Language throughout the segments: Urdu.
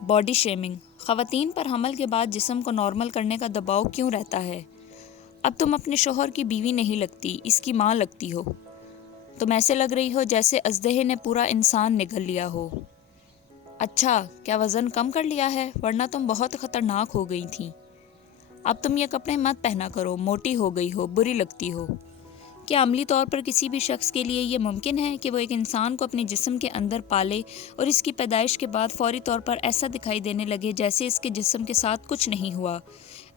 Body shaming. خواتین پر حمل کے بعد جسم کو نارمل کرنے کا دباؤ کیوں رہتا ہے؟ اب تم اپنے شوہر کی بیوی نہیں لگتی، اس کی ماں لگتی ہو۔ تم ایسے لگ رہی ہو جیسے اژدہے نے پورا انسان نگل لیا ہو۔ اچھا، کیا وزن کم کر لیا ہے؟ ورنہ تم بہت خطرناک ہو گئی تھی۔ اب تم یہ کپڑے مت پہنا کرو، موٹی ہو گئی ہو، بری لگتی ہو۔ کیا عملی طور پر کسی بھی شخص کے لیے یہ ممکن ہے کہ وہ ایک انسان کو اپنے جسم کے اندر پالے اور اس کی پیدائش کے بعد فوری طور پر ایسا دکھائی دینے لگے جیسے اس کے جسم کے ساتھ کچھ نہیں ہوا؟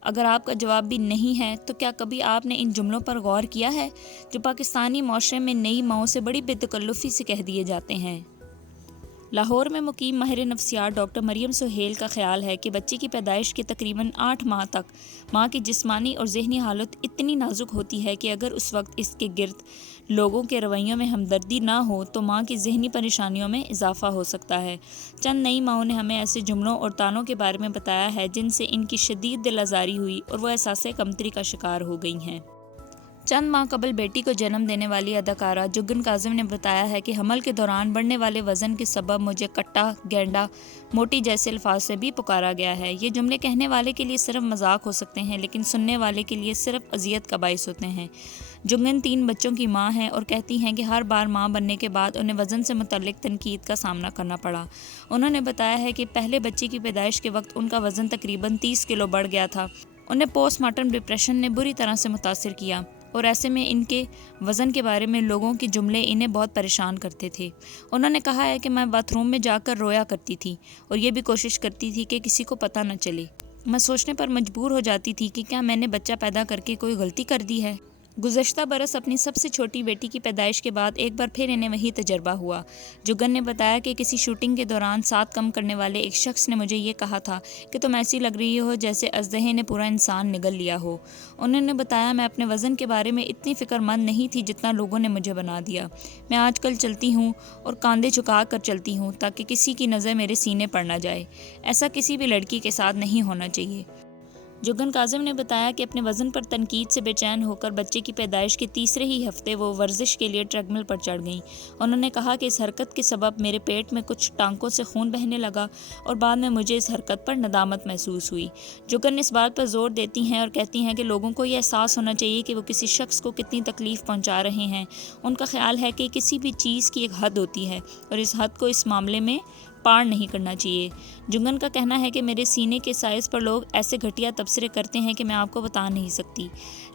اگر آپ کا جواب بھی نہیں ہے تو کیا کبھی آپ نے ان جملوں پر غور کیا ہے جو پاکستانی معاشرے میں نئی ماؤں سے بڑی بے تکلفی سے کہہ دیے جاتے ہیں؟ لاہور میں مقیم ماہر نفسیات ڈاکٹر مریم سہیل کا خیال ہے کہ بچے کی پیدائش کے تقریباً 8 ماہ تک ماں کی جسمانی اور ذہنی حالت اتنی نازک ہوتی ہے کہ اگر اس وقت اس کے گرد لوگوں کے رویوں میں ہمدردی نہ ہو تو ماں کی ذہنی پریشانیوں میں اضافہ ہو سکتا ہے۔ چند نئی ماؤں نے ہمیں ایسے جملوں اور طعنوں کے بارے میں بتایا ہے جن سے ان کی شدید دل آزاری ہوئی اور وہ احساس کمتری کا شکار ہو گئی ہیں۔ چند ماہ قبل بیٹی کو جنم دینے والی اداکارہ جگن کاظم نے بتایا ہے کہ حمل کے دوران بڑھنے والے وزن کے سبب مجھے کٹا، گینڈا، موٹی جیسے الفاظ سے بھی پکارا گیا ہے۔ یہ جملے کہنے والے کے لیے صرف مذاق ہو سکتے ہیں لیکن سننے والے کے لیے صرف اذیت کا باعث ہوتے ہیں۔ جگن 3 بچوں کی ماں ہیں اور کہتی ہیں کہ ہر بار ماں بننے کے بعد انہیں وزن سے متعلق تنقید کا سامنا کرنا پڑا۔ انہوں نے بتایا ہے کہ پہلے بچے کی پیدائش کے وقت ان کا وزن تقریباً 30 کلو بڑھ گیا تھا۔ انہیں پوسٹ مارٹم ڈپریشن نے بری طرح سے متاثر کیا اور ایسے میں ان کے وزن کے بارے میں لوگوں کے جملے انہیں بہت پریشان کرتے تھے۔ انہوں نے کہا ہے کہ میں باتھ روم میں جا کر رویا کرتی تھی اور یہ بھی کوشش کرتی تھی کہ کسی کو پتہ نہ چلے۔ میں سوچنے پر مجبور ہو جاتی تھی کہ کیا میں نے بچہ پیدا کر کے کوئی غلطی کر دی ہے۔ گزشتہ برس اپنی سب سے چھوٹی بیٹی کی پیدائش کے بعد ایک بار پھر انہیں وہی تجربہ ہوا۔ جگن نے بتایا کہ کسی شوٹنگ کے دوران ساتھ کم کرنے والے ایک شخص نے مجھے یہ کہا تھا کہ تم ایسی لگ رہی ہو جیسے اژدہے نے پورا انسان نگل لیا ہو۔ انہوں نے بتایا میں اپنے وزن کے بارے میں اتنی فکر مند نہیں تھی جتنا لوگوں نے مجھے بنا دیا۔ میں آج کل چلتی ہوں اور کاندھے جھکا کر چلتی ہوں تاکہ کسی کی نظر میرے سینے پر نہ جائے۔ ایسا کسی بھی لڑکی کے ساتھ نہیں ہونا چاہیے۔ جگن کاظم نے بتایا کہ اپنے وزن پر تنقید سے بے چین ہو کر بچے کی پیدائش کے تیسرے ہی ہفتے وہ ورزش کے لیے ٹریڈ مل پر چڑھ گئیں۔ انہوں نے کہا کہ اس حرکت کے سبب میرے پیٹ میں کچھ ٹانکوں سے خون بہنے لگا اور بعد میں مجھے اس حرکت پر ندامت محسوس ہوئی۔ جگن اس بات پر زور دیتی ہیں اور کہتی ہیں کہ لوگوں کو یہ احساس ہونا چاہیے کہ وہ کسی شخص کو کتنی تکلیف پہنچا رہے ہیں۔ ان کا خیال ہے کہ کسی بھی چیز کی ایک حد ہوتی ہے اور اس حد کو اس معاملے میں پار نہیں کرنا چاہیے۔ جگن کا کہنا ہے کہ میرے سینے کے سائز پر لوگ ایسے گھٹیا تبصرے کرتے ہیں کہ میں آپ کو بتا نہیں سکتی،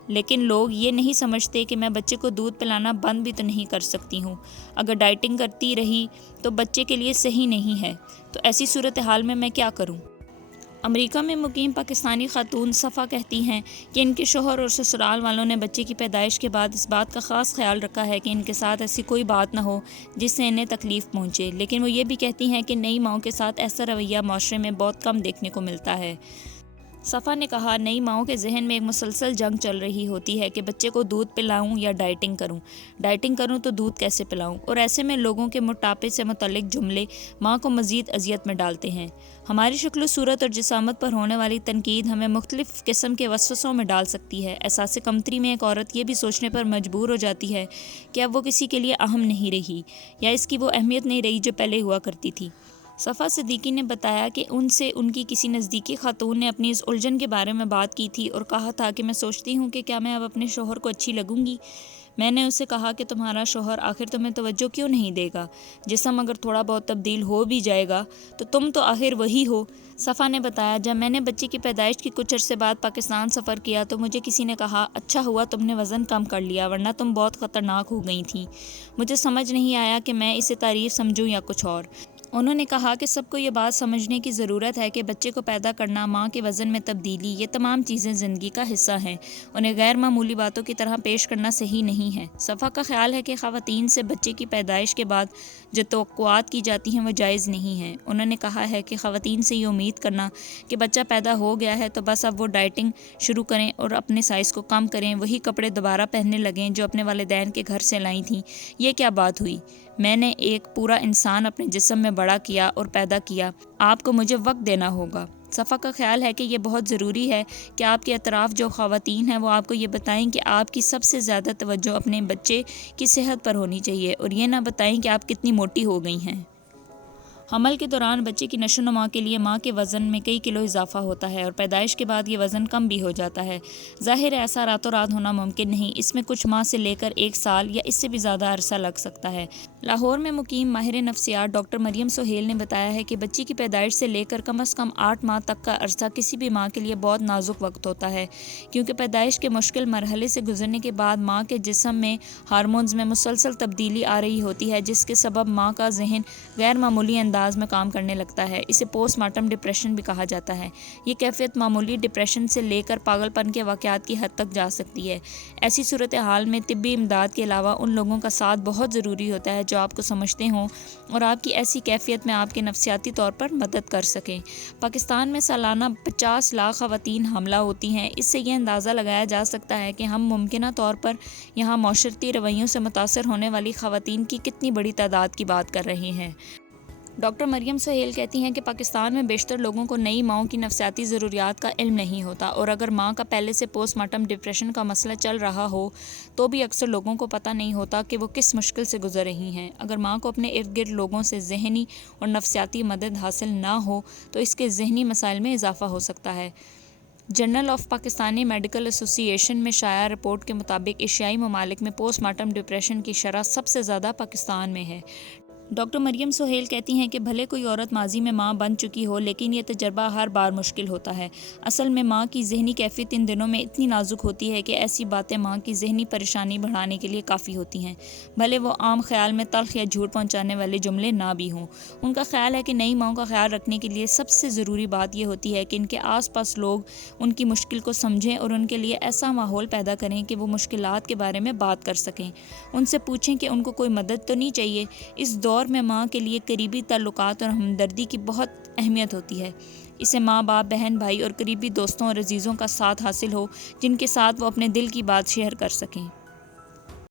لیکن لوگ یہ نہیں سمجھتے کہ میں بچے کو دودھ پلانا بند بھی تو نہیں کر سکتی ہوں۔ اگر ڈائٹنگ کرتی رہی تو بچے کے لیے صحیح نہیں ہے، تو ایسی صورتحال میں کیا کروں؟ امریکہ میں مقیم پاکستانی خاتون صفا کہتی ہیں کہ ان کے شوہر اور سسرال والوں نے بچے کی پیدائش کے بعد اس بات کا خاص خیال رکھا ہے کہ ان کے ساتھ ایسی کوئی بات نہ ہو جس سے انہیں تکلیف پہنچے، لیکن وہ یہ بھی کہتی ہیں کہ نئی ماؤں کے ساتھ ایسا رویہ معاشرے میں بہت کم دیکھنے کو ملتا ہے۔ صفا نے کہا نئی ماؤں کے ذہن میں ایک مسلسل جنگ چل رہی ہوتی ہے کہ بچے کو دودھ پلاؤں یا ڈائٹنگ کروں تو دودھ کیسے پلاؤں، اور ایسے میں لوگوں کے موٹاپے سے متعلق جملے ماں کو مزید اذیت میں ڈالتے ہیں۔ ہماری شکل و صورت اور جسامت پر ہونے والی تنقید ہمیں مختلف قسم کے وسوسوں میں ڈال سکتی ہے۔ احساس کمتری میں ایک عورت یہ بھی سوچنے پر مجبور ہو جاتی ہے کہ اب وہ کسی کے لیے اہم نہیں رہی یا اس کی وہ اہمیت نہیں رہی جو پہلے ہوا کرتی تھی۔ صفا صدیقی نے بتایا کہ ان سے ان کی کسی نزدیکی خاتون نے اپنی اس الجھن کے بارے میں بات کی تھی اور کہا تھا کہ میں سوچتی ہوں کہ کیا میں اب اپنے شوہر کو اچھی لگوں گی۔ میں نے اسے کہا کہ تمہارا شوہر آخر تمہیں توجہ کیوں نہیں دے گا؟ جسم اگر تھوڑا بہت تبدیل ہو بھی جائے گا تو تم تو آخر وہی ہو۔ صفا نے بتایا جب میں نے بچے کی پیدائش کی کچھ عرصے بعد پاکستان سفر کیا تو مجھے کسی نے کہا اچھا ہوا تم نے وزن کم کر لیا ورنہ تم بہت خطرناک ہو گئی تھیں۔ مجھے سمجھ نہیں آیا کہ میں اسے تعریف سمجھوں یا کچھ اور۔ انہوں نے کہا کہ سب کو یہ بات سمجھنے کی ضرورت ہے کہ بچے کو پیدا کرنا، ماں کے وزن میں تبدیلی، یہ تمام چیزیں زندگی کا حصہ ہیں۔ انہیں غیر معمولی باتوں کی طرح پیش کرنا صحیح نہیں ہے۔ صفا کا خیال ہے کہ خواتین سے بچے کی پیدائش کے بعد جو توقعات کی جاتی ہیں وہ جائز نہیں ہیں۔ انہوں نے کہا ہے کہ خواتین سے یہ امید کرنا کہ بچہ پیدا ہو گیا ہے تو بس اب وہ ڈائٹنگ شروع کریں اور اپنے سائز کو کم کریں، وہی کپڑے دوبارہ پہننے لگیں جو اپنے والدین کے گھر سے لائی تھیں، یہ کیا بات ہوئی؟ میں نے ایک پورا انسان اپنے جسم میں بڑا کیا اور پیدا کیا، آپ کو مجھے وقت دینا ہوگا۔ صفا کا خیال ہے کہ یہ بہت ضروری ہے کہ آپ کے اطراف جو خواتین ہیں وہ آپ کو یہ بتائیں کہ آپ کی سب سے زیادہ توجہ اپنے بچے کی صحت پر ہونی چاہیے اور یہ نہ بتائیں کہ آپ کتنی موٹی ہو گئی ہیں۔ حمل کے دوران بچے کی نشو و نما کے لیے ماں کے وزن میں کئی کلو اضافہ ہوتا ہے اور پیدائش کے بعد یہ وزن کم بھی ہو جاتا ہے۔ ظاہر ہے ایسا راتوں رات ہونا ممکن نہیں، اس میں کچھ ماہ سے لے کر 1 سال یا اس سے بھی زیادہ عرصہ لگ سکتا ہے۔ لاہور میں مقیم ماہر نفسیات ڈاکٹر مریم سہیل نے بتایا ہے کہ بچی کی پیدائش سے لے کر کم از کم 8 ماہ تک کا عرصہ کسی بھی ماں کے لیے بہت نازک وقت ہوتا ہے، کیونکہ پیدائش کے مشکل مرحلے سے گزرنے کے بعد ماں کے جسم میں ہارمونز میں مسلسل تبدیلی آ رہی ہوتی ہے، جس کے سبب ماں کا ذہن غیر معمولی انداز میں کام کرنے لگتا ہے۔ اسے پوسٹ مارٹم ڈپریشن بھی کہا جاتا ہے۔ یہ کیفیت معمولی ڈپریشن سے لے کر پاگل پن کے واقعات کی حد تک جا سکتی ہے۔ ایسی صورتحال میں طبی امداد کے علاوہ ان لوگوں کا ساتھ بہت ضروری ہوتا ہے جو آپ کو سمجھتے ہوں اور آپ کی ایسی کیفیت میں آپ کے نفسیاتی طور پر مدد کر سکیں۔ پاکستان میں سالانہ 50 لاکھ خواتین حاملہ ہوتی ہیں۔ اس سے یہ اندازہ لگایا جا سکتا ہے کہ ہم ممکنہ طور پر یہاں معاشرتی رویوں سے متاثر ہونے والی خواتین کی کتنی بڑی تعداد کی بات کر رہے ہیں۔ ڈاکٹر مریم سہیل کہتی ہیں کہ پاکستان میں بیشتر لوگوں کو نئی ماؤں کی نفسیاتی ضروریات کا علم نہیں ہوتا، اور اگر ماں کا پہلے سے پوسٹ مارٹم ڈپریشن کا مسئلہ چل رہا ہو تو بھی اکثر لوگوں کو پتہ نہیں ہوتا کہ وہ کس مشکل سے گزر رہی ہیں۔ اگر ماں کو اپنے ارد گرد لوگوں سے ذہنی اور نفسیاتی مدد حاصل نہ ہو تو اس کے ذہنی مسائل میں اضافہ ہو سکتا ہے۔ جرنل آف پاکستانی میڈیکل ایسوسی ایشن میں شائع رپورٹ کے مطابق ایشیائی ممالک میں پوسٹ مارٹم ڈپریشن کی شرح سب سے زیادہ پاکستان میں ہے۔ ڈاکٹر مریم سہیل کہتی ہیں کہ بھلے کوئی عورت ماضی میں ماں بن چکی ہو، لیکن یہ تجربہ ہر بار مشکل ہوتا ہے۔ اصل میں ماں کی ذہنی کیفیت ان دنوں میں اتنی نازک ہوتی ہے کہ ایسی باتیں ماں کی ذہنی پریشانی بڑھانے کے لیے کافی ہوتی ہیں، بھلے وہ عام خیال میں تلخ یا جھوٹ پہنچانے والے جملے نہ بھی ہوں۔ ان کا خیال ہے کہ نئی ماؤں کا خیال رکھنے کے لیے سب سے ضروری بات یہ ہوتی ہے کہ ان کے آس پاس لوگ ان کی مشکل کو سمجھیں اور ان کے لیے ایسا ماحول پیدا کریں کہ وہ مشکلات کے بارے میں بات کر سکیں۔ ان سے پوچھیں کہ ان کو کوئی مدد تو نہیں چاہیے۔ اس دور میں ماں کے لیے قریبی تعلقات اور ہمدردی کی بہت اہمیت ہوتی ہے۔ اسے ماں باپ، بہن بھائی اور قریبی دوستوں اور عزیزوں کا ساتھ حاصل ہو جن کے ساتھ وہ اپنے دل کی بات شیئر کر سکیں۔